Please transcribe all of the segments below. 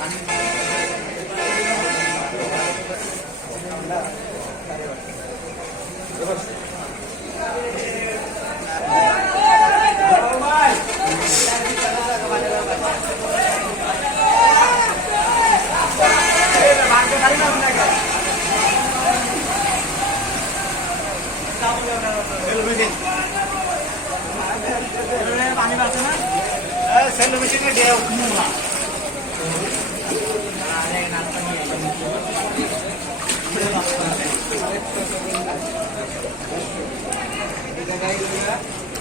নিচে যে ভর্তি বর্ষাকাল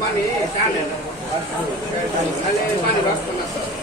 পানি টানে না। পানি বাঁচতো না।